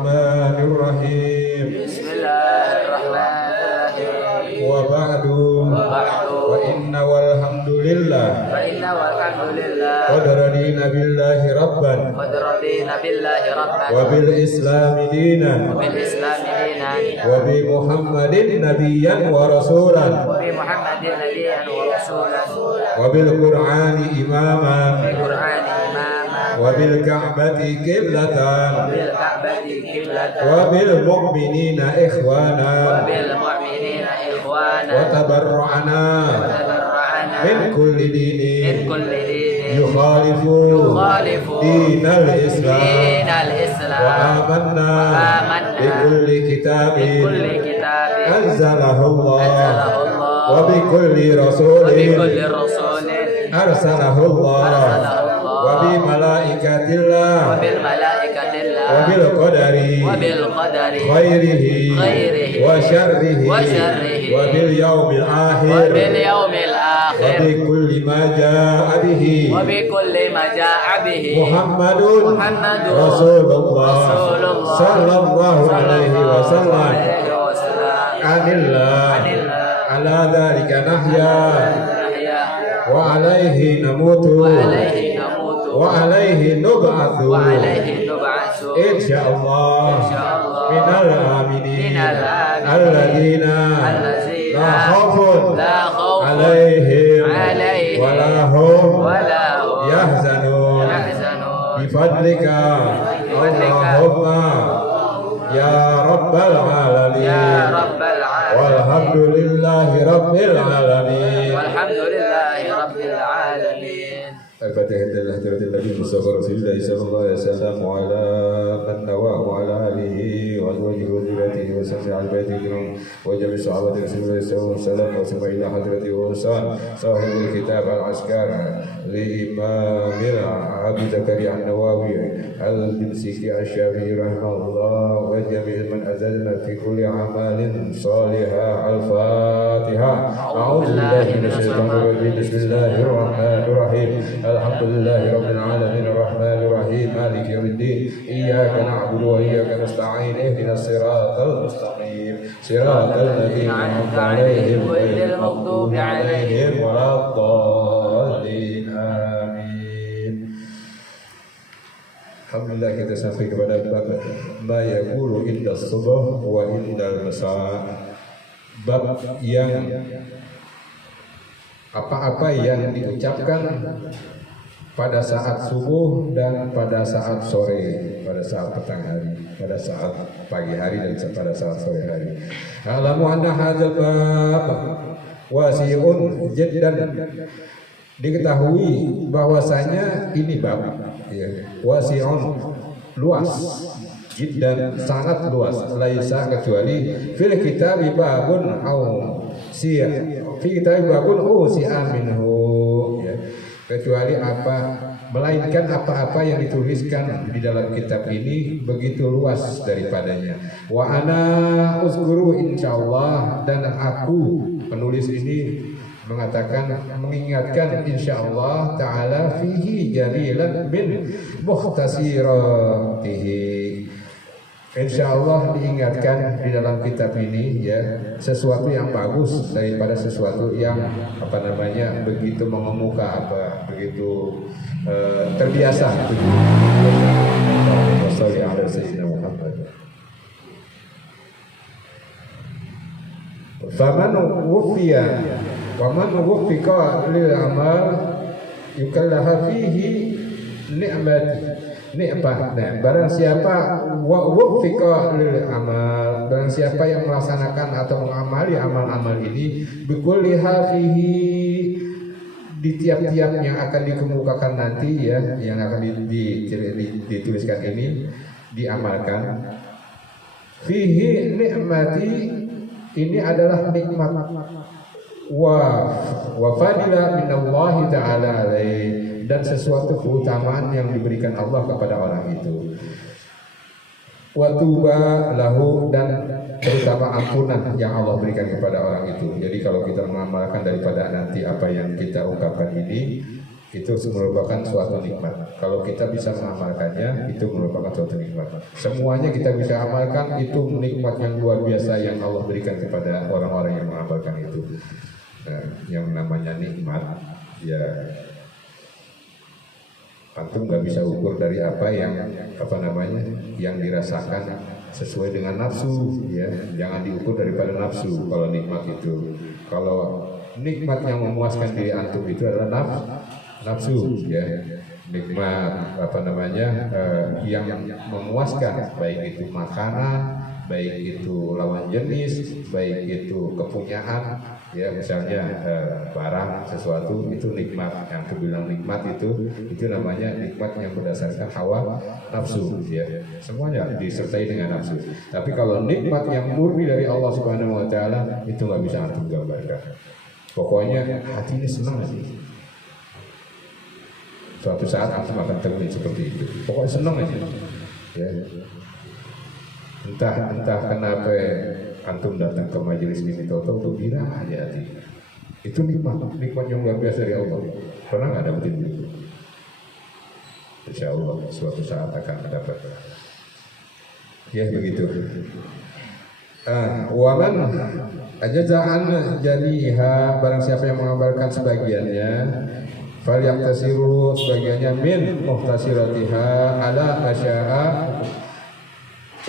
Bismillahirrahmanirrahim. Bismillahirrahmanirrahim. Wa ba'du. Wa inna walhamdulillah. Qad radina billahi rabban. Wa bil islami dinan. Wa bi Muhammadin nabiyyan wa rasulan. Wa bil Qur'ani imaman. Wa bil Ka'bati qiblatan. Wa bil mu'minina ikhwana. Wa tabarra'ana min kulli dinin yukhalifu dinal Islam. Wa amanna bi kulli kitabin anzalahu Allah. Wa bi kulli rasulin arsalahu Allah. Wa bi malaikatillah wa bil qadari khairihi wa syarrihi wa bil yaumil akhir wa bi kulli ma jaa'a bihi Muhammadun Rasulullah sallallahu alaihi wasallam. Anillah ala dzalika nahya wa alaihi namutu wa alaihi nub'atsu insyaallah minal aminin alladzina la khaufun alaihim wa lahum yahzanun bifadlika Allahumma ya rabbal alamin walhamdulillahi rabbil alamin. Al-Fatihah adalah tiratil Nabi Mustafa Rasulullah sallallahu alaihi wasallam wa ala man nawa wa ala alihi wa azwajihi wa dhurriyyatihi wa sahbihi al-baiti kiram wa jami' sahabati Rasulullah sallallahu alaihi wasallam wa sama ila hadrati wa usan sahibul kitab al-askar li imamil Abi Zakaria an-Nawawi al-Dimsiki asy-Syafi'i rahimahullah wa jami' man azalna fi kulli amalin salihah. Al-Fatihah. A'udzu billahi minasyaitonir rajim. Bismillahirrahmanirrahim. Alhamdulillahi rabbil alamin arrahmanir rahim maliki yaumiddin iyyaka na'budu wa iyyaka nasta'in ihdinas siratal mustaqim siratal ladzina an'amta 'alaihim ghairil maghdubi 'alaihim waladdallin amin. Alhamdulillah, kita sampai kepada bab ma yaqulu inda subuh wa indal masa. Bab yang apa-apa yang diucapkan pada saat subuh dan pada saat sore, pada saat petang hari, pada saat pagi hari dan pada saat sore hari. Alamu anna hadzal bab wasi'un jiddan. Diketahui bahwasanya ini bab ya, wasi'un luas, jiddan sangat luas, laisa kecuali fil kitabi babun au siya fi kitab babun usi'a minhu ya, kecuali melainkan apa-apa yang dituliskan di dalam kitab ini begitu luas daripadanya. Wa ana uzkuru insyaallah, dan aku penulis ini mengingatkan insyaallah taala fihi jamilan min mukhtasiratihi. Insyaallah diingatkan di dalam kitab ini ya sesuatu yang bagus daripada sesuatu yang begitu mengemuka begitu terbiasa. Wassallallahu ala sayyidina Muhammad. Faman wufiya wa man wufiqa lil amal yukallaha fihi ni'mah. Barang siapa wufiqa lil amal, barang siapa yang melaksanakan atau mengamali amal-amal ini bikulliha fihi, di tiap-tiap yang akan dikemukakan nanti ya, yang akan dituliskan ini diamalkan. Fihi ni'mati, ini adalah nikmat wa fadila minallahi ta'ala alaihi, dan sesuatu keutamaan yang diberikan Allah kepada orang itu. Wa tuba lahu, dan terutama ampunan yang Allah berikan kepada orang itu. Jadi kalau kita mengamalkan daripada nanti apa yang kita ungkapkan ini, itu merupakan suatu nikmat. Kalau kita bisa mengamalkannya, itu merupakan suatu nikmat. Semuanya kita bisa amalkan, itu nikmat yang luar biasa yang Allah berikan kepada orang-orang yang mengamalkan itu. Nah, yang namanya nikmat, ya antum nggak bisa ukur dari apa namanya yang dirasakan sesuai dengan nafsu, ya. Jangan diukur daripada nafsu kalau nikmat itu. Kalau nikmat yang memuaskan diri antum itu adalah nafsu, ya. Nikmat yang memuaskan, baik itu makanan, baik itu lawan jenis, baik itu kepunyaan, ya, misalnya barang sesuatu itu nikmat. Yang aku bilang nikmat itu namanya nikmat yang berdasarkan hawa nafsu, ya. Semuanya disertai dengan nafsu. Tapi kalau nikmat yang murni dari Allah Subhanahu wa taala itu nggak bisa antum gambarkan. Pokoknya hati ini senang aja. Suatu saat antum akan terjadi seperti itu. Pokoknya senang aja. Ya. Entah kenapa antum datang ke majelis ini tahu-tahu gembira aja hati. Itu nikmat yang luar biasa dari Allah. Pernah nggak dapetin itu? Insya Allah suatu saat akan mendapat. Ya begitu. Waman ajazaan jadiha, barang siapa yang mengamalkan sebagiannya, falyaktasiru, sebagiannya min muhtasiratiha ala asya'a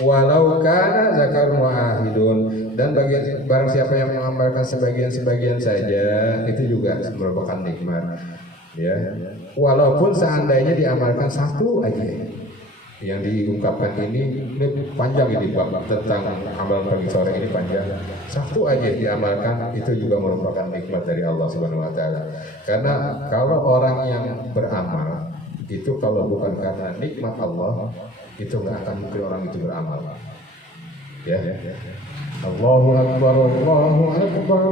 walau kana zakar mu'ahidun, dan barang siapa yang mengamalkan sebagian saja itu juga merupakan nikmat, ya, walaupun seandainya diamalkan satu aja. Yang diungkapkan ini panjang, ini bab tentang amalan pagi sore ini panjang. Satu aja diamalkan itu juga merupakan nikmat dari Allah Subhanahu wa taala. Karena kalau orang yang beramal itu kalau bukan karena nikmat Allah, itu nggak akan mungkin orang itu beramal. Ya. Allahu Akbar, Allahu Akbar.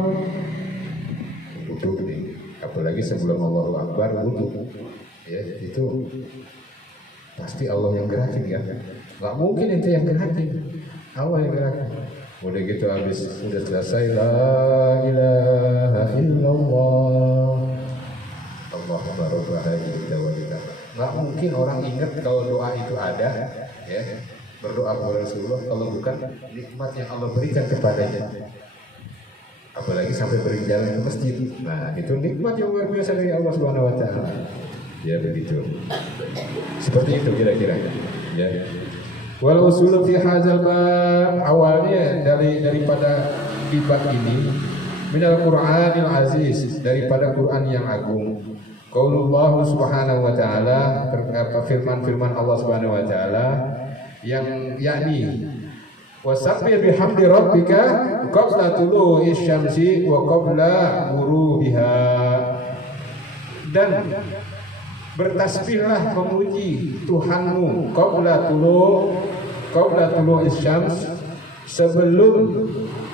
Wudu nih. Apalagi sebelum Allahu Akbar wudu. Ya, itu pasti Allah yang gerakin, ya. Nggak mungkin itu yang gerakin, Allah yang gerakin. Udah gitu habis udah selesai la ilaha illallah Allahu akbar, nggak mungkin orang ingat kalau doa itu ada, ya, berdoa kepada Rasulullah kalau bukan nikmat yang Allah berikan kepadanya. Apalagi sampai berjalan ke masjid. Nah, itu nikmat yang luar biasa dari Allah Subhanahu wa taala. Ya begitu. Seperti itu kira-kira. Ya. Wal usul fi hadzal bab, awalnya daripada bab ini minal Qur'anil aziz, daripada Quran yang agung. Qaulullah subhanahu wa ta'ala, firman Allah subhanahu wa ta'ala yang yakni wasabbih bihamdi rabbika qabla tulu'i syamsi wa qabla ghurubiha, dan bertasbihlah memuji Tuhanmu qabla tulu'i syams, sebelum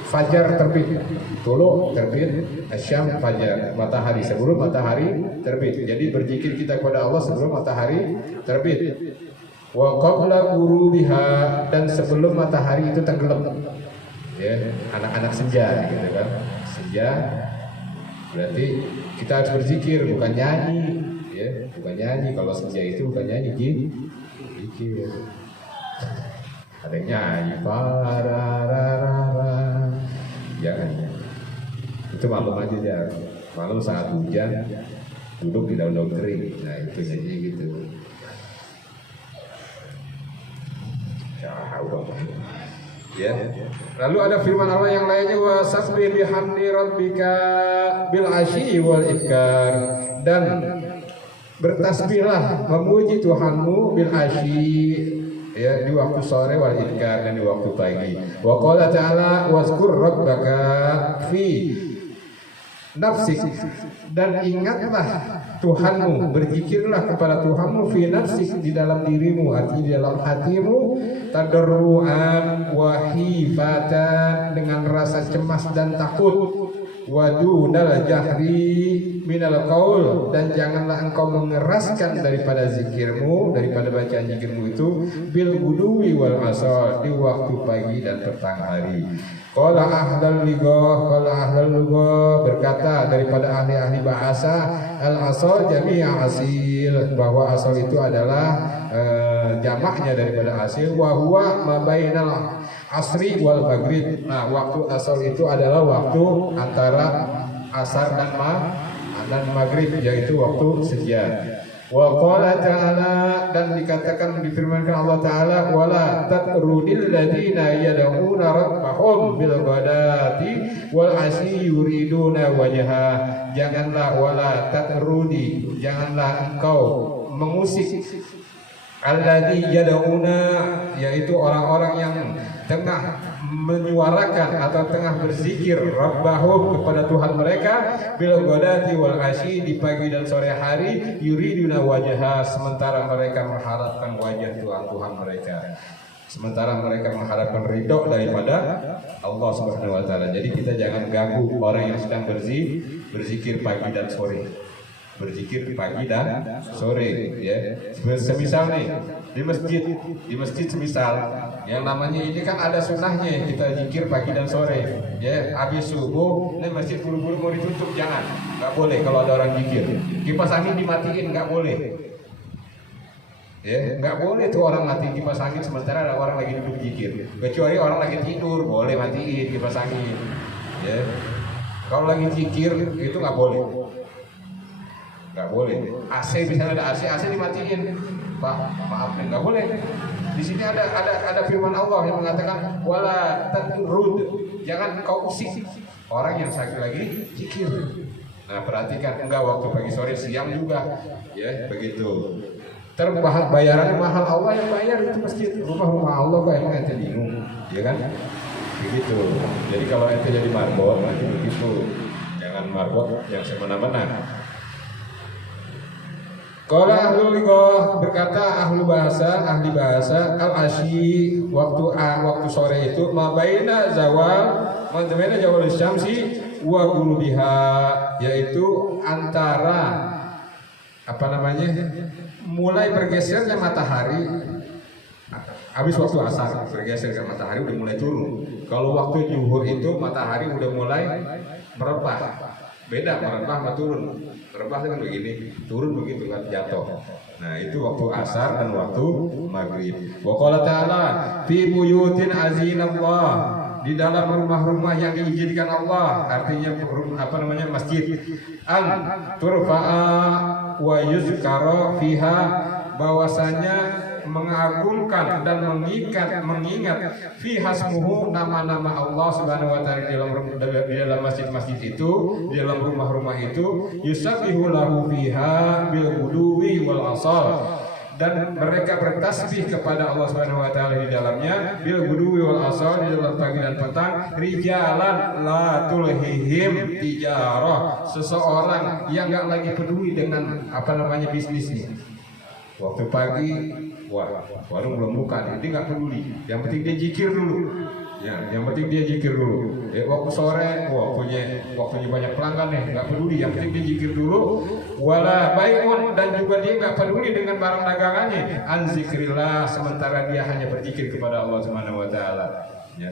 fajar terbit. Tulu terbit, asyam fajar, matahari, sebelum matahari terbit. Jadi berzikir kita kepada Allah sebelum matahari terbit. Wa qabla ghurubiha, dan sebelum matahari itu tenggelam. Ya, anak-anak senja gitu kan. Senja berarti kita harus berzikir, bukan nyanyi, ya, bukan nyanyi. Kalau senja itu bukan nyanyi, zikir. Ada nyanyi pararara. Jangan. Itu malam aja ya. Malam saat hujan duduk di daun-daun kering. Nah, itu nyanyi gitu. Ya. Lalu ada firman Allah yang lainnya, wasabbih bihamdi rabbika bil asyi wal ibkar, dan bertasbihlah memuji Tuhanmu bil asyi, ya, di waktu sore, wal ibkar, dan di waktu pagi. Wa qala ta'ala wazkur rabbaka fi nafsik, dan ingatlah Tuhanmu, berzikirlah kepada Tuhanmu fi nafsik, di dalam dirimu, artinya di dalam hatimu, tadarruan wa hifatan, dengan rasa cemas dan takut. wadunal jahri minal qaul, dan janganlah engkau mengeraskan daripada zikirmu, daripada bacaan zikirmu itu bil guduwi wal asal, di waktu pagi dan petang hari. Qala ahlul lughah berkata daripada ahli-ahli bahasa, al asal jami'a asil, bahwa asal itu adalah jamaknya daripada asil, wa huwa ma bainal asri wal maghrib. Nah, waktu asal itu adalah waktu antara asar dan maghrib, yaitu waktu sekian. Wa qala ta'ala, dan dikatakan, difirmankan Allah Ta'ala, wala tatrudil ladina yad'una rabbahum bil ghadati wal asyi yuriduna wajha. Janganlah, wala tatrudi, janganlah engkau mengusik alladzi yad'una, yaitu orang-orang yang tengah menyuarakan atau tengah berzikir rabbahum, kepada Tuhan mereka, bil ghadati wal asyi, di pagi dan sore hari, yuriduna wajha, sementara mereka mengharapkan wajah Tuhan mereka, sementara mereka mengharapkan ridho daripada Allah Subhanahu wa taala. Jadi kita jangan ganggu orang yang sedang berzikir pagi dan sore. Berzikir pagi dan sore, ya. Semisal nih di masjid semisal, yang namanya ini kan ada sunnahnya, kita zikir pagi dan sore, ya. Habis subuh ini masjid buru-buru mau ditutup, jangan, nggak boleh. Kalau ada orang zikir, kipas angin dimatiin, nggak boleh, ya. Nggak boleh tuh orang matiin kipas angin sementara ada orang lagi duduk zikir. Kecuali orang lagi tidur, boleh matiin kipas angin, ya. Kalau lagi zikir itu nggak boleh. Nggak boleh. AC, misalnya ada AC dimatiin, Pak, maaf nih, nggak boleh. Di sini ada firman Allah yang mengatakan wala tatrud, jangan kau usik orang yang sakit lagi zikir. Nah, perhatikan, enggak waktu pagi sore siang juga, ya, begitu. Bayarannya mahal, Allah yang bayar itu masjid. Rumah Allah kok, emang ente bingung, ya kan? Begitu. Jadi kalau ente jadi marbot nanti begitu, jangan marbot yang semena-mena. Qala ahlul lughah, berkata ahli bahasa al-asyi, waktu sore itu mabaina zawal syamsi wa ghurubiha, yaitu antara mulai bergesernya matahari, habis waktu asar bergeser matahari udah mulai turun. Kalau waktu zuhur itu matahari udah mulai merebah. Beda merebah sama turun. Merebah kan begini, turun begitu kan, jatuh. Nah, itu waktu asar dan waktu maghrib. Wa qala ta'ala fi buyutin azinallah, di dalam rumah-rumah yang diizinkan Allah, artinya masjid, an turfa'a wa yuzkara fiha, bahwasanya mengagungkan dan mengingat fi hasmuhu, nama-nama Allah Subhanahu wa taala di dalam masjid-masjid itu, di dalam rumah-rumah itu, yusabbihu lahu fiha bil guduwi wal asal, dan mereka bertasbih kepada Allah Subhanahu wa taala di dalamnya, bil guduwi wal asal, di dalam pagi dan petang, rijalan la tulhihim tijarah, seseorang yang enggak lagi peduli dengan bisnisnya. Waktu pagi, warung belum buka, dia nggak peduli. Yang penting dia zikir dulu. Ya, yang penting dia zikir dulu. Waktu sore, waktunya banyak pelanggan nih, nggak peduli. Yang penting dia zikir dulu. Wala bai'un, dan juga dia nggak peduli dengan barang dagangannya. An zikrillah, sementara dia hanya berzikir kepada Allah Subhanahu wa taala. Ya.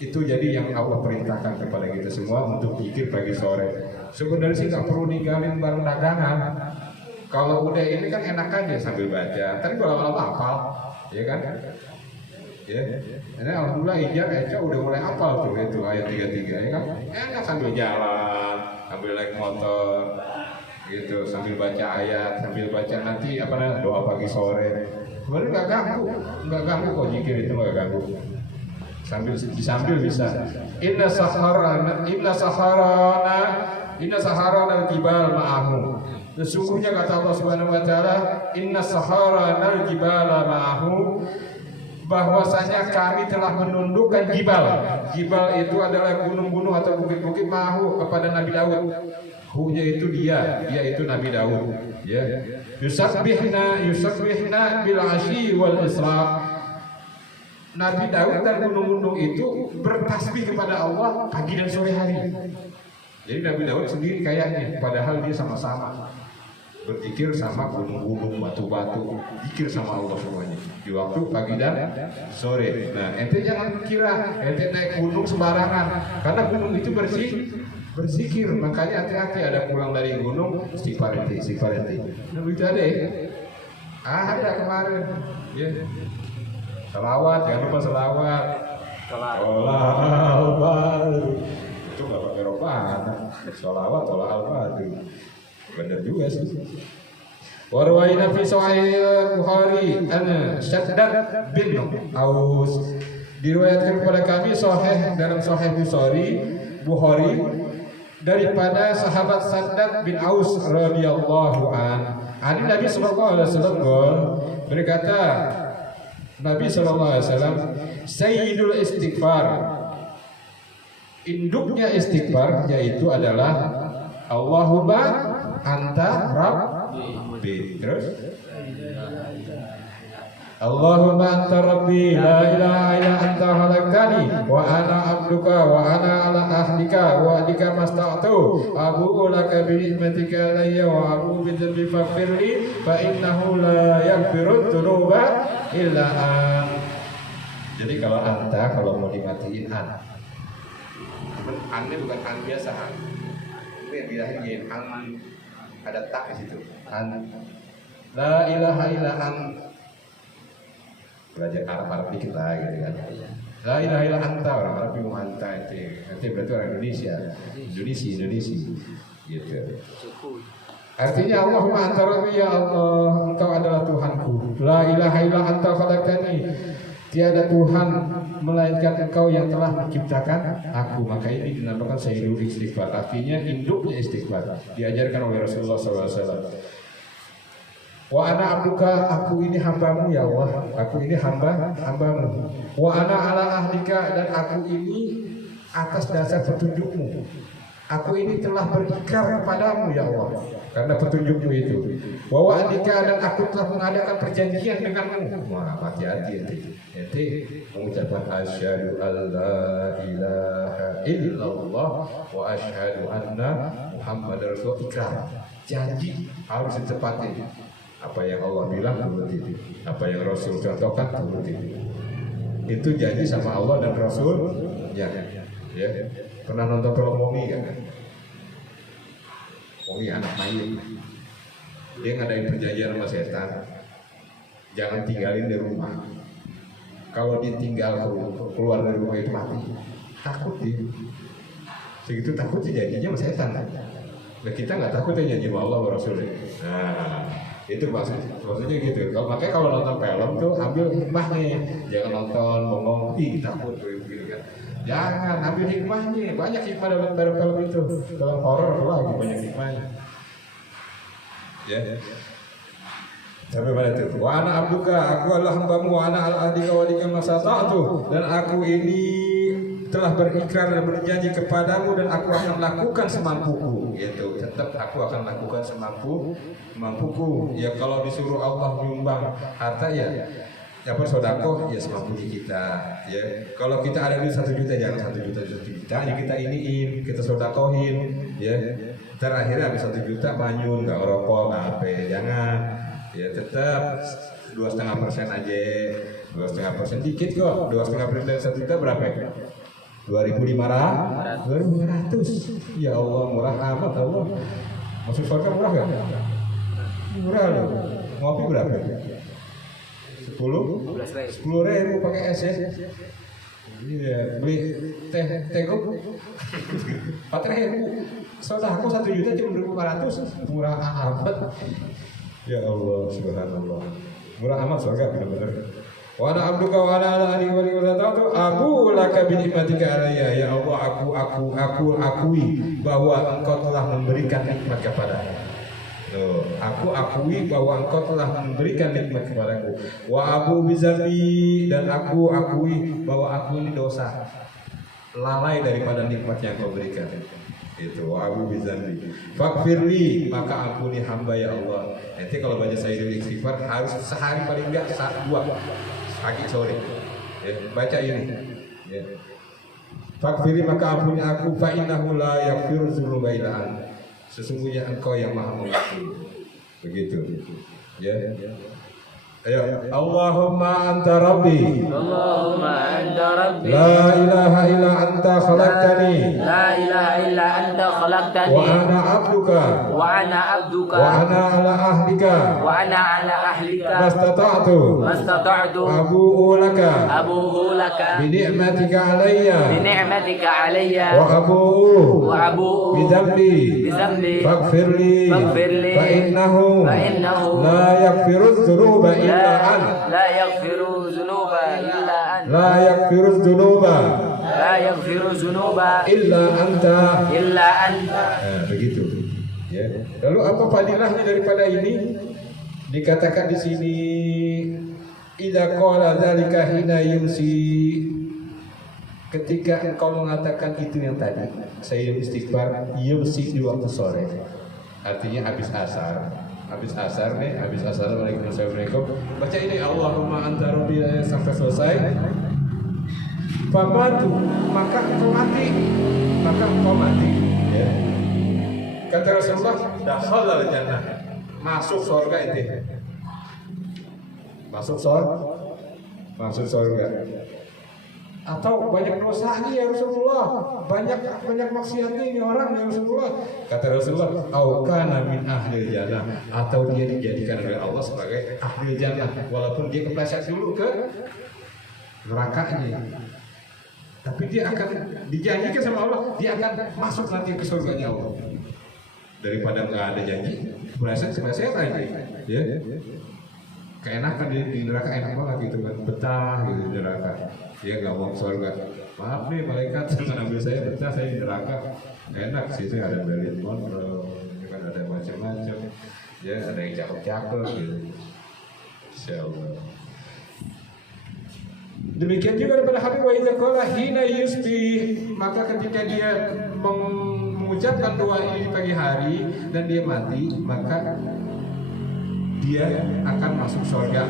Itu jadi yang Allah perintahkan kepada kita semua untuk zikir pagi sore. Sebenarnya sih nggak perlu ninggalin barang dagangan. Kalau udah ini kan enak aja sambil baca, tapi kalau lama hafal, ya kan? Ya, ini alhamdulillah Eca udah mulai hafal tuh itu ayat 33, ya kan? Enak sambil jalan, sambil naik motor, gitu, sambil baca ayat, sambil baca nanti doa pagi sore. Sebenarnya nggak ganggu kok zikir itu, nggak ganggu. Sambil bisa. Inna saharana al-jibal ma'ahu. Sesungguhnya kata Allah Subhanahu wa taala, inna saharana al-jibala ma'ahu, bahwasanya kami telah menundukkan jibal. Jibal itu adalah gunung-gunung atau bukit-bukit ma'ahu kepada Nabi Daud. Hu-nya itu dia itu Nabi Daud, ya. Yusabbihna bil asyi wal isra. Nabi Daud dan gunung-gunung itu bertasbih kepada Allah pagi dan sore hari. Jadi Nabi Daud sendiri kayaknya, padahal dia sama-sama berzikir sama gunung-gunung, batu-batu, zikir sama Allah semuanya di waktu pagi dan sore. Nah, ente jangan kira ente naik gunung sembarangan, karena gunung itu berzikir. Makanya hati-hati, ada pulang dari gunung istighfar ente. Nah, itu ada kemarin, ya. Selawat, jangan lupa selawat. Itu nggak pakai robahan, selawat, bener juga sih. Warwaina fi Sahih Bukhari an Shaddad bin Aus, diriwayatkan kepada kami sahih dalam Sahih Bukhari daripada sahabat Shaddad bin Aus radhiyallahu an. Nabi sallallahu alaihi wasallam berkata, Nabi sallallahu alaihi wasallam sayyidul istighfar, induknya istighfar yaitu adalah Allahumma anta rabbi, terus Allahumma anta rabbi la ilaha illa anta khalaqtani wa ana abduka wa ana ala ahdika wa adika masta'tu abu'u laka bi ni'matika alayya wa abu'u bi dhanbi faghfirli fa innahu la yaghfiru dzunuba illa an. Jadi kalau anta, kalau mau dimatiin an bukan an biasa, an itu yang bilangin an ada tak di situ. An la ilaha illa an, belajar Arab dikit lah gitu kan. La ilaha illa anta, orang Arab bingung anta itu. Nanti berarti orang Indonesia gitu. Artinya Allahumma anta rabbi, ya Allah, engkau adalah Tuhanku. La ilaha illa anta khalaqtani, tiada Tuhan melainkan engkau yang telah menciptakan aku. Maka ini dinamakan sayyidul istighfar, artinya induknya istighfar, diajarkan oleh Rasulullah SAW. Wa ana abduka, aku ini hambamu ya Allah, aku ini hambamu. Wa ana ala ahdika, dan aku ini atas dasar petunjukmu. Aku ini telah berikrar kepadamu ya Allah, karena petunjukmu itu. Wa wa'adika, dan aku telah mengadakan perjanjian denganmu. Wah, hati-hati ente mengucapkan asyhadu alla ilaha illallah wa asyhadu anna muhammadar rasulullah, ikrar, janji harus ditepati. Apa yang Allah bilang turuti, apa yang Rasul contohkan turuti. Itu janji sama Allah dan Rasul. Ya. Pernah nonton film Momi kan? Momi anak mayit. Dia ngadain perjanjian sama setan. Jangan tinggalin di rumah. Kalau ditinggal keluar dari rumah itu mati. Takut dia. Segitu takutnya janjinya sama setan. Nah, kita nggak takut ya janji sama Allah dan Rasul. Nah, itu maksudnya gitu. Makanya kalau nonton film tuh ambil hikmahnya, jangan nonton ngomong takut gitu kan. Jangan, ambil hikmahnya. Banyak hikmah dalam film itu. Dalam horor lagi banyak hikmahnya. Ya. Sampai pada itu. Wa ana abduka, aku adalah hambamu, wa ana ala ahdika wa adika masata'tu, dan aku ini telah berikrar dan berjanji kepadamu, dan aku akan lakukan semampuku. Gitu. Tetap aku akan lakukan semampuku. Ya, kalau disuruh Allah menyumbang harta ya apa sodako ya semampunya kita. Ya, kalau kita ada duit 1 juta, jangan 1 juta ya kita iniin, kita sodakohin. Ya, terakhir habis 1 juta manyun, nggak rokok, nggak apa, jangan. Ya, tetap 2,5% aja. 2,5% dikit kok. 2,5% dari 1 juta berapa ya? 2.500. Ya Allah, murah amat Allah. Masuk surga murah gak? Murah loh. Ngopi berapa? 10.000 pakai es ya. Iya, beli teh kok 4.000. Soalnya aku 1 juta cuma 2.500. Murah amat. Ya Allah, subhanallah. Murah amat surga benar-benar. Wa ana abduka wa ana ala alihi wa sallam abu laka bi nikmatika alayya. Ya Allah, aku akui bahwa engkau telah memberikan nikmat kepadaku. Aku akui bahwa engkau telah memberikan nikmat kepadaku. Wa abu bizambi, dan aku akui bahwa aku ini dosa, lalai daripada nikmat yang kau berikan. Itu wa abu bizambi. Faghfirli, maka ampuni hamba ya Allah. Nanti kalau baca sayyidul istighfar harus sehari paling enggak 2 pagi sore. Ya, baca ini. Ya. Faghfirli maka ampuni aku fa innahu la yaghfiru dzunuba illa anta. Sesungguhnya engkau yang maha mengampuni. Begitu. Ya. Ayo, Allahumma anta rabbi. Allahumma anta rabbi. La ilaha illa anta khalaqtani. La ilaha illa anta khalaqtani. Wa ana abduka. Wa ana abduka. Wa ana ala ahdika. Wa ana ala ahlika. Mastata'tu. Mastata'tu. Abu'u laka. Abu'u laka. Bi ni'matika alayya. Bi ni'matika alayya. Wa abu'u. Wa abu'u. Bi dhanbi. Bi dhanbi. Faghfirli. Faghfirli. Fa innahu. La yaghfiru dzunuba illa anta. La yaghfiru dzunuba illa anta. La yaghfiru dzunuba La yaghfiru dzunuba illa anta. illa anta. Begitu. Ya. Lalu apa fadilahnya daripada ini? Dikatakan di sini idza qala dzalika hina yumsi, ketika engkau mengatakan itu yang tadi, saya istighfar yumsi di waktu sore. Artinya habis asar. Habis asar nih, habis assalamualaikum warahmatullahi wabarakatuh. Baca ini Allahumma anta rabbi sampai selesai. Famatu, maka engkau mati. Maka engkau mati. Ya. Kata Rasulullah, dakhalal jannah. Masuk surga itu. Masuk surga. Atau banyak dosanya ya Rasulullah, banyak maksiatnya ini orang ya Rasulullah. Kata Rasulullah, au kana min ahli jannah, atau dia dijadikan oleh Allah sebagai ahli jannah walaupun dia kepleset dulu ke nerakanya. Tapi dia akan dijanjikan sama Allah, dia akan masuk nanti ke surganya Allah. Daripada nggak ada janji, kepleset aja. Ya. Keenakan di neraka enak banget gitu kan, betah gitu di neraka. Dia nggak mau surga. Maaf nih malaikat, jangan ambil saya, betah saya di neraka. Enak sih, saya ada Berlin Monroe, kan ada macam-macam. Ya ada yang cakep-cakep gitu. Insyaallah. Demikian juga daripada Habib wa idza qala hina yusbi, maka ketika dia mengucapkan doa ini di pagi hari dan dia mati, maka dia akan masuk surga,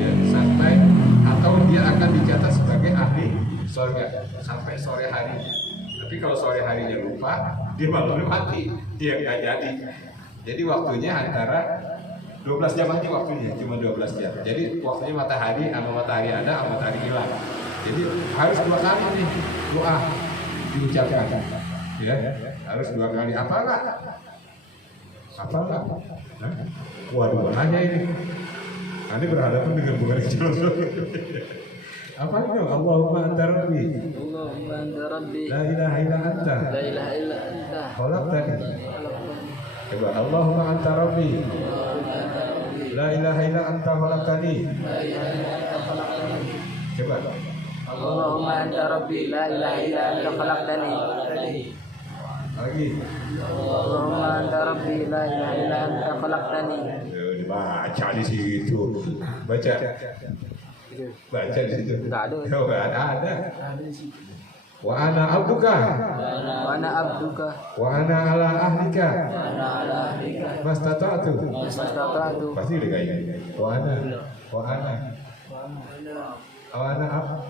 ya, sampai atau dia akan dicatat sebagai ahli surga sampai sore hari. Tapi kalau sore harinya lupa, dia malamnya mati, dia nggak jadi. Jadi waktunya antara 12 jam aja waktunya, cuma 12 jam. Jadi waktunya matahari sama matahari ada, sama matahari hilang. Jadi harus 2 kali nih doa diucapkan, ya, harus 2 kali. Apalah? Waduh, hanya ini. Nanti berhadapan dengan bukan kecil. Apa itu? Allahumma anta rabbi. Allahumma anta rabbi. La ilaha illa anta. La ilaha illa anta. Khalaqtani. Coba Allahumma anta rabbi. La ilaha illa anta khalaqtani. Coba. Allahumma anta rabbi. La ilaha illa anta khalaqtani. Lagi. Allahumma anta rabbi. La ilaha illa anta khalaqtani. Baca di situ. Baca di situ. Enggak ada. Oh, ada. Wa ana abduka. Wa ana abduka. Wa ana ala ahlika. Wa ana ala ahlika. Mastata'tu. Mastata'tu. Pasti udah kayak gini. Wa ana ab.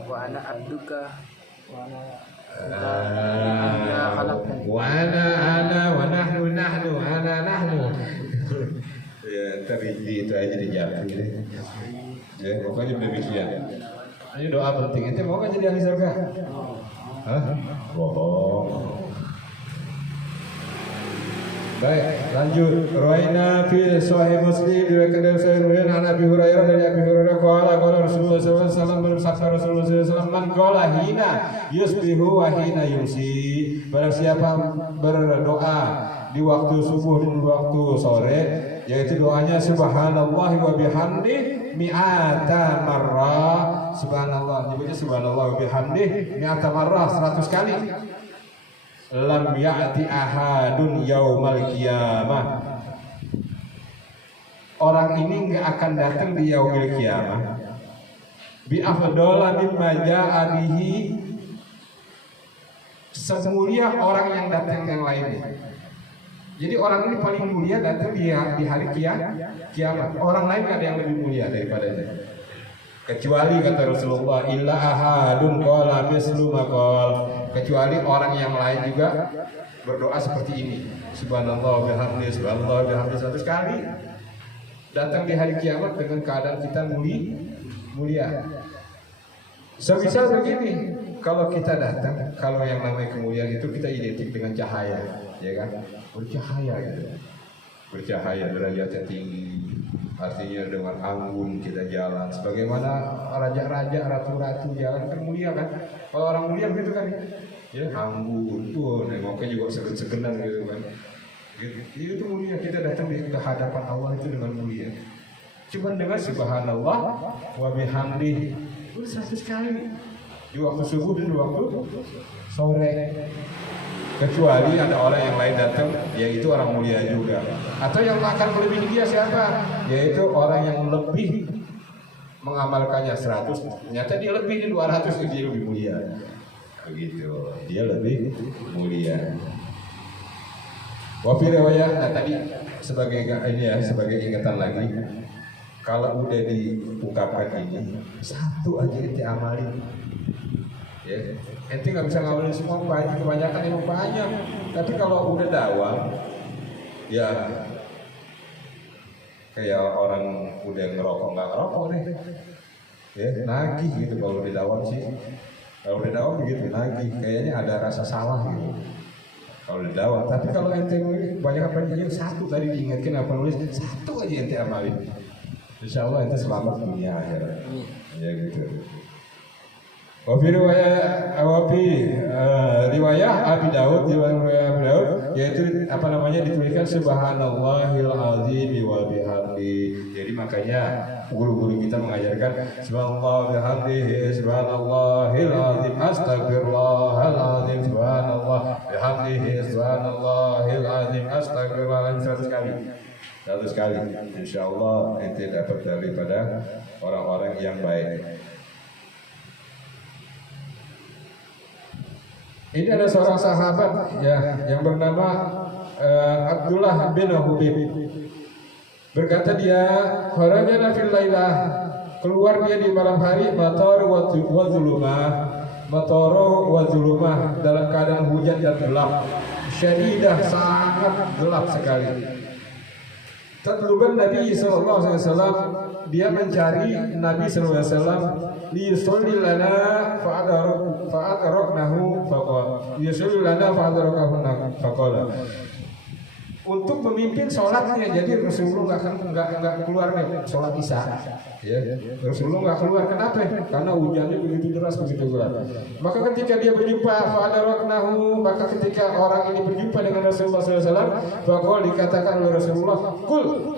Wa ana abduka. Wa ana wa nahnu ana. Ya, ntar itu aja dijawab gitu. Ya, pokoknya demikian. Ini doa penting. Ente mau nggak jadi ahli surga? Hah? Bohong. Baik, lanjut. Rawaina fi Sahih Muslim diriwayatkan dari Sahih Muslim an Abi Hurairah dari Abi Hurairah qala Rasulullah sallallahu alaihi wasallam bersabda Rasulullah sallallahu alaihi wasallam man qala hina yusbihu wa hina yumsi. Barang siapa berdoa di waktu subuh dan waktu sore, yaitu doanya subhanallah wa bihamdi mi'ata marrah. Subhanallah, nyebutnya subhanallah wa bihamdi mi'ata marrah 100 kali. Lam ya'ti ahadun yaumal qiyamah. Orang ini enggak akan datang di yaumil qiyamah bi afdala mimma ja'a bihi, semulia orang yang datang yang lainnya. Jadi orang ini paling mulia datang di hari kiamat. Orang lain enggak ada yang lebih mulia daripadanya. Kecuali kata Rasulullah, illa ahadun qala mislu maqal, kecuali orang yang lain juga berdoa seperti ini. Subhanallah bihamdi, subhanallah bihamdi 100 kali. Datang di hari kiamat dengan keadaan kita mulia. Semisal begini, kalau kita datang, kalau yang namanya kemuliaan itu kita identik dengan cahaya, ya kan? Bercahaya gitu. Bercahaya, derajatnya tinggi. Artinya dengan anggun kita jalan. Sebagaimana raja-raja, ratu-ratu jalan kan mulia kan? Kalau orang mulia begitu kan? Ya anggun tuh, nengoknya juga segen-segenan gitu kan? Itu mulia, kita datang di hadapan Allah itu dengan mulia. Cuma dengan subhanallah wa bihamdihi 100 kali di waktu subuh dan di waktu sore. Kecuali ada orang yang lain datang, yaitu orang mulia juga. Atau yang akan melebihi dia siapa? Yaitu orang yang lebih mengamalkannya 100, ternyata dia lebih di 200, dia lebih mulia. Begitu, dia lebih mulia. Wafi riwayat, nah tadi sebagai ini ya, sebagai ingatan lagi, kalau udah diungkapkan ini, satu aja ente amalin. Ya, ente nggak bisa ngamalin semua, banyak, kebanyakan yang banyak. Tapi kalau udah dakwah, ya kayak orang udah ngerokok nggak ngerokok deh, ya nagih gitu kalau udah dakwah sih. Kalau udah dakwah begitu nagih, kayaknya ada rasa salah gitu. Kalau udah dakwah, tapi kalau ente banyak apa aja, satu tadi diingatkan apa nulis, satu aja ente amalin. Insya Allah ente selamat dunia akhirat. Ya gitu. Wafi riwayah Abi Daud, yaitu apa namanya dituliskan subhanallahil azim wa bihamdi. Jadi makanya guru-guru kita mengajarkan subhanallah bihamdihi, subhanallahil azim, astagfirullahal azim, subhanallah bihamdihi, subhanallahil azim, astagfirullahaladzim 100 kali. 100 kali. Insyaallah ente dapat daripada orang-orang yang baik. Ini ada seorang sahabat ya yang bernama Abdullah bin Hubib. Berkata dia, "Kharajana fil lailah." Keluar dia di malam hari, matar wa zulumah. Matara wa zulumah, dalam keadaan hujan dan gelap. Syadidah, sangat gelap sekali. Tatluban Nabi sallallahu alaihi wasallam, dia mencari Nabi sallallahu alaihi wasallam liyusolli lana fa'adraknahu faqala liyusolli lana faqala, untuk memimpin sholatnya. Jadi Rasulullah nggak keluar nih sholat isya, ya. Rasulullah nggak keluar, kenapa? Karena hujannya begitu deras, begitu gelap. Maka ketika dia berjumpa fa'adraknahu, maka ketika orang ini berjumpa dengan Rasulullah SAW, faqala, dikatakan oleh Rasulullah, kul,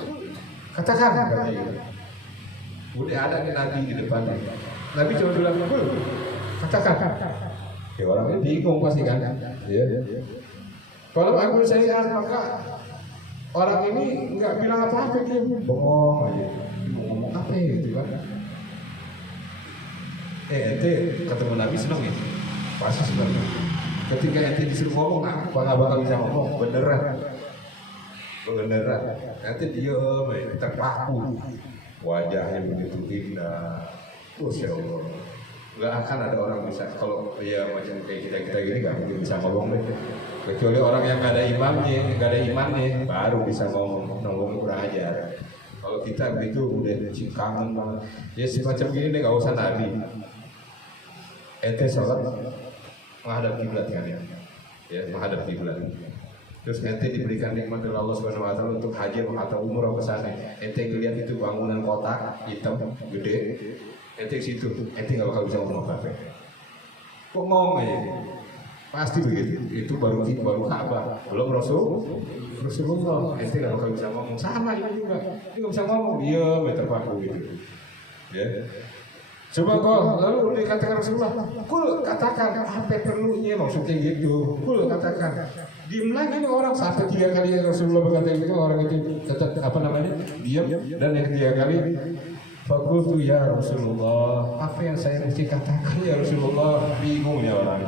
katakan, katanya. Udah ada nih Nabi di depannya. Nabi cuma bilang, katakan. Ya orangnya bingung pasti kan. Ya. Kalau aku saya maka orang ini nggak bilang apa-apa, dia bohong aja. Ngomong apa gitu kan? Ente ketemu Nabi seneng ya? Pasti seneng. Ketika ente disuruh ngomong, apa nggak bakal bisa ngomong? Beneran. Nanti diem, terpaku. Wajahnya begitu indah. Masya Allah. Nggak akan ada orang bisa, kalau ya macam kayak kita gini nggak mungkin bisa ngomong deh. Kecuali orang yang nggak ada imannya, baru bisa ngomong kurang ajar. Kalau kita begitu udah kangen banget. Ya semacam gini deh, nggak usah Nabi. Ente sholat menghadap kiblat kan ya? Ya menghadap kiblat. Terus ente diberikan nikmat oleh Allah Subhanahu Wa Taala untuk haji atau umroh ke sana. Ente ngeliat itu bangunan kotak hitam gede. Ente situ, ente nggak bakal bisa ngomong apa-apa. Kok ngomong aja? Pasti begitu. Itu baru Ka'bah, belum Rasulullah. Ente nggak bakal bisa ngomong. Sama ini juga. Ini nggak bisa ngomong. Dia terpaku gitu. Ya. Coba kok, lalu dikatakan Rasulullah, kul, katakan apa perlunya, maksudnya gitu. Kul, katakan. Diam lagi nih orang, sampai 3 kali Rasulullah berkata gitu, orang itu tetap diam, dan yang 3 kali fakultu ya Rasulullah, apa yang saya mesti katakan ya Rasulullah? Bingungnya orang.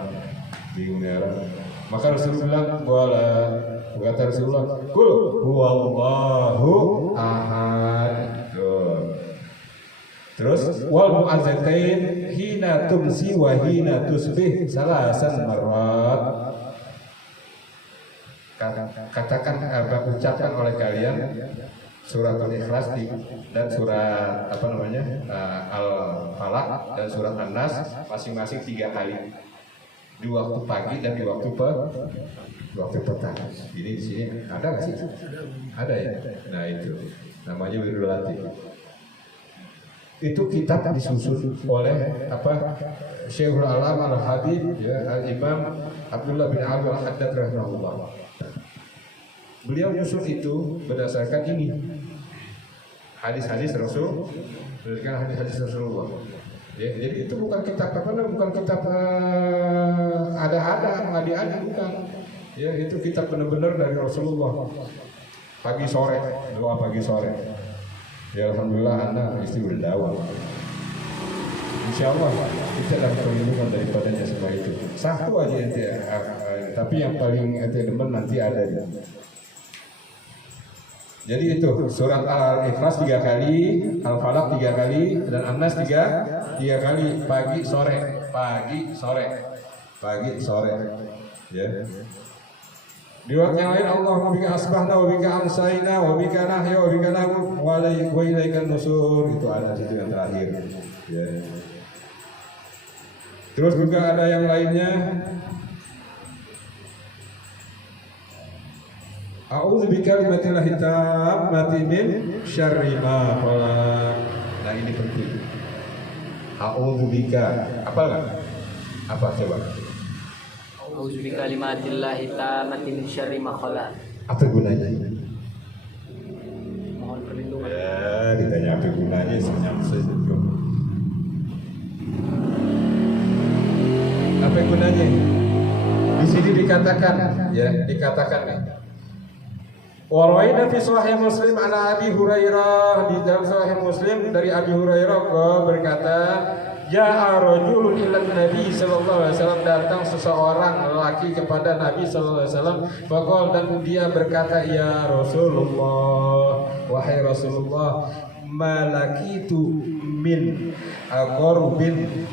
Maka Rasulullah bilang, berkata Rasulullah, kul huwallahu ahad. Terus wal mu'azzatain hina tumsi wa hina tusbih salasan marrat. Katakan ucapkan oleh kalian surat Al-Ikhlas dan surat Al-Falaq dan surat An-Nas masing-masing 3 kali di waktu pagi dan di waktu petang. Ini di sini ada nggak sih? Ada ya. Nah itu namanya wirdul latif. Itu kitab disusun oleh Syekhul Alam Al-Habib Al-Imam Abdullah bin Abdul Haddad rahimahullah. Beliau nyusun itu berdasarkan ini hadis-hadis Rasul, berdasarkan hadis-hadis Rasulullah. Ya, jadi itu bukan kitab bukan kitab ada-ada, mengadi-adi, bukan. Ya, itu kitab benar-benar dari Rasulullah. Pagi sore, doa pagi sore. Ya alhamdulillah anak istri berdakwah. Insya Allah kita dapat perlindungan daripadanya semua itu. Satu aja ente, tapi yang paling ente demen nanti ada di. Jadi itu surat Al-Ikhlas 3 kali, Al-Falaq 3 kali, dan An-Nas 3 kali pagi sore. Ya. Di waktu yang lain Allahumma bika asbahna wa bika amsayna wa bika nahya wa bika namut wa ilaikan nusur. Itu ada di yang terakhir. Ya. Terus juga ada yang lainnya. A'udzu bikalimatillahi tammati min syarri ma khalaq. Nah ini penting. A'udzu bika. Apa coba? A'udzu bikalimatillahi tammati min syarri ma khalaq. Apa gunanya? Mohon perlindungan. Ya, ditanya apa gunanya senyum saja. Apa gunanya? Di sini dikatakan nih. Warawaina fi Sahih Muslim ala Abi Hurairah, di dalam Sahih Muslim dari Abi Hurairah berkata, ja'a rajulun ila Nabi sallallahu alaihi wasallam, datang seseorang lelaki kepada Nabi sallallahu alaihi wasallam, faqala, dan dia berkata, ya Rasulullah, wahai Rasulullah, malakitu min aqorbin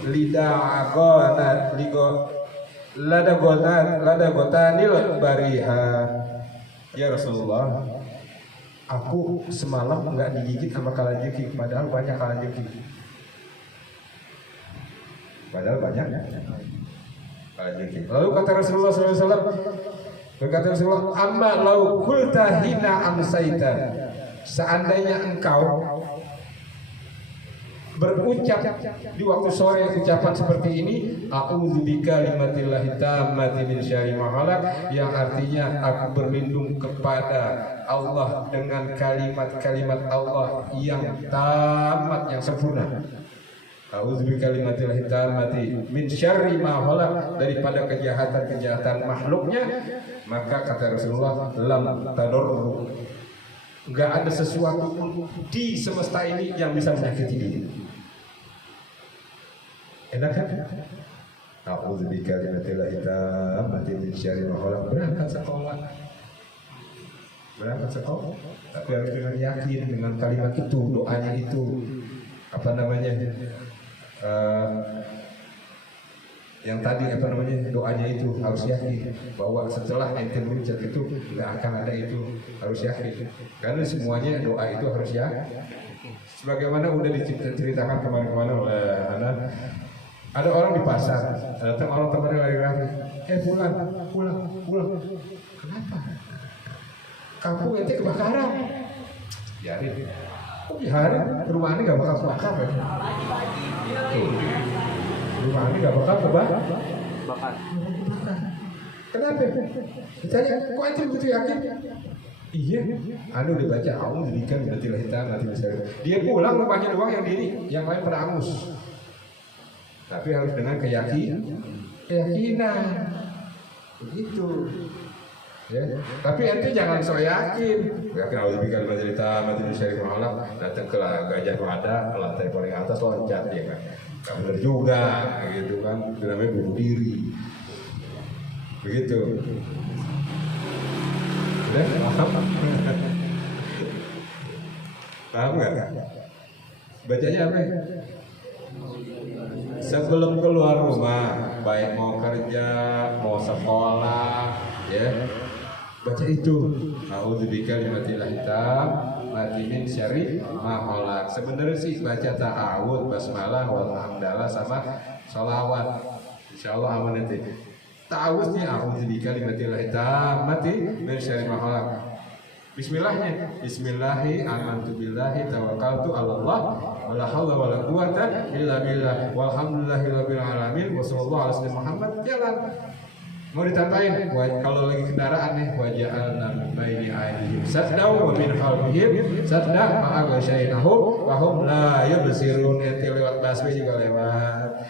lada gotanil bariha. Ya Rasulullah, aku semalam nggak digigit sama kalajengking, padahal banyak kalajengking. Lalu kata Rasulullah SAW, berkata Rasulullah, amma lau kulta hina amsaita, seandainya engkau berucap di waktu sore ucapan seperti ini, a'udzu bikalimatillahi tammati min syarri ma khalaq, yang artinya aku berlindung kepada Allah dengan kalimat-kalimat Allah yang tamat, yang sempurna. A'udzu bikalimatillahi tammati min syarri ma khalaq, daripada kejahatan makhluknya. Maka kata Rasulullah, lam tadurru, enggak ada sesuatu di semesta ini yang bisa menyakiti diri. Enak kan? A'udzu bikalimatillahi tammati min syarri ma khalaq. Berangkat sekolah, tapi harus dengan yakin dengan kalimat itu, doanya itu, yang tadi doanya itu harus yakin bahwa setelah ente berucap itu nggak akan ada itu, harus yakin, karena semuanya doa itu harus yakin. Sebagaimana udah diceritakan kemana-mana oleh anak. Ada orang di pasar, datang orang temannya lari-lari, pulang. Kenapa? Kampung ente kebakaran. Biarin. Kok biarin? Rumah ini nggak bakal kebakar kan? Rumah ini nggak bakal kebakar. Kenapa? Ditanya, kok ente begitu yakin? Iya, udah baca a'udzu bikalimatillahi tammati min syarri. Dia pulang rupanya doang yang diri, yang lain pada angus. Tapi harus dengan keyakinan. Begitu. Ya. Tapi ente jangan so yakin. Yakin a'udzu bikalimatillahi tammati min syarri ma khalaq, datang ke Gajah Mada, ke lantai paling atas loncat dia kan. Enggak benar juga gitu kan. Itu namanya bunuh diri. Begitu. Paham? Paham nggak? Bacanya apa? Sebelum keluar rumah, baik mau kerja, mau sekolah, ya, baca itu. A'udzubika limatillah hitam, mati min syarri ma khalaq. Sebenarnya sih baca ta'awud, basmalah, walhamdalah sama sholawat. Insyaallah aman nanti. Ta'awudnya a'udzubika limatillah hitam, mati min syarri ma khalaq. Bismillahnya, Bismillahi amantu billahi tawakkaltu 'ala Allah wala haula wala quwata illa billah walhamdulillahirabbil alamin wa sallallahu ala sayyidina Muhammad. Jalan. Mau ditantain kalau lagi kendaraan nih, wa ja'alna min baini aydihim sadda wa min khalfihim sadda fa aghshaynahum wa hum la yubsirun. Nanti lewat busway juga lewat.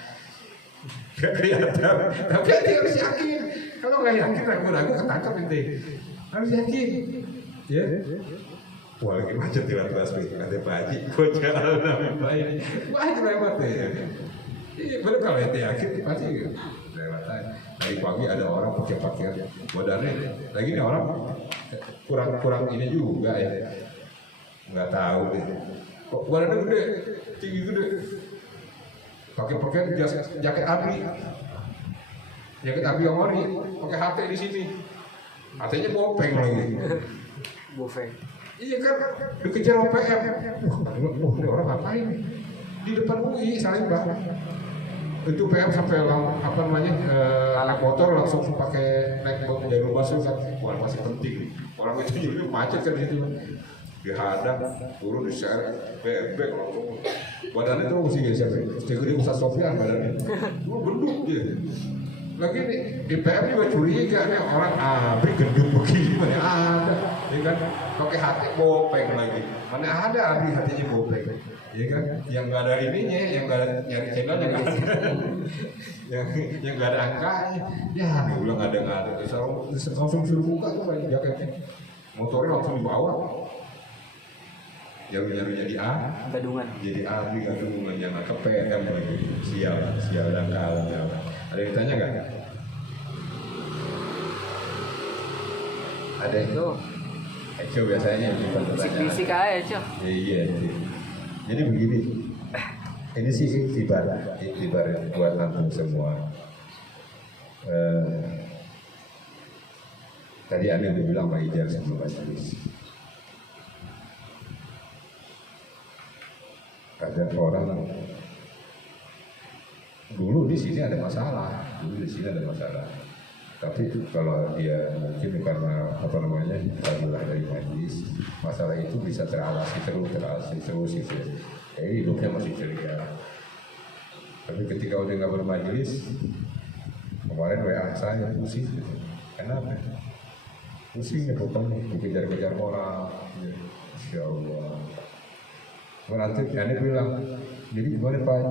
Gak kelihatan. Tapi harus yakin. Kalau nggak yakin ragu-ragu ketangkap nanti. Harus yakin. Ya, wah lagi macet di lantas nih, ada pagi, bocah alam baik, wah lewat ya. Iya benar kalau itu yakin pasti lewat aja. Dari pagi ada orang pakai pakaian badannya, lagi nih orang kurang ini juga ya, nggak tahu deh. Kok badannya gede, tinggi gede, pakai pakaian jaket abri yang ori, pakai HT di sini, HT-nya bopeng lagi. Buffet. Iya kan, dikejar OPM. Ini orang ngapain? Di depan UI saling bang. Itu PM sampai apa namanya anak motor langsung pakai naik jalur busway kan. Wah masih penting. Orang itu jadi macet kan di situ. Dihadap, turun di share, bebek langsung. Badannya tuh mesti gede siapa? Segede Ustaz Sofyan badannya. Benduk dia. Lagi nih di PM juga curiga nih orang abri gendut begini mana ada, ya kan? Pakai hati bopeng lagi, mana ada abri hatinya bopeng, ya kan? Yang nggak ada ininya, yang nggak ada nyari channelnya nggak ada, yang nggak ada angkanya, ya nih ulang ada nggak ada, langsung suruh buka tuh lagi jaketnya, motornya langsung dibawa. Nyari jadi Gadungan. jadi abri gadungan yang ke PM lagi, sial dan kalah. Ada yang tanya nggak? Ada itu. Itu biasanya Bisik-bisik aja, Cok. Iya. Jadi begini. Ini sih iktibar buat antum semua. Tadi Anda bilang Pak Ijar sebelum majelis. Ada orang dulu di sini ada masalah, tapi kalau dia mungkin karena apa namanya kalah dari majelis, masalah itu bisa teralasi terus gitu. Jadi hidupnya masih ceria. Tapi ketika udah nggak bermajelis, kemarin WA saya pusing, kenapa? Pusing ya pokoknya dikejar-kejar orang, Insya Allah. Nanti Anda bilang, jadi gimana Pak?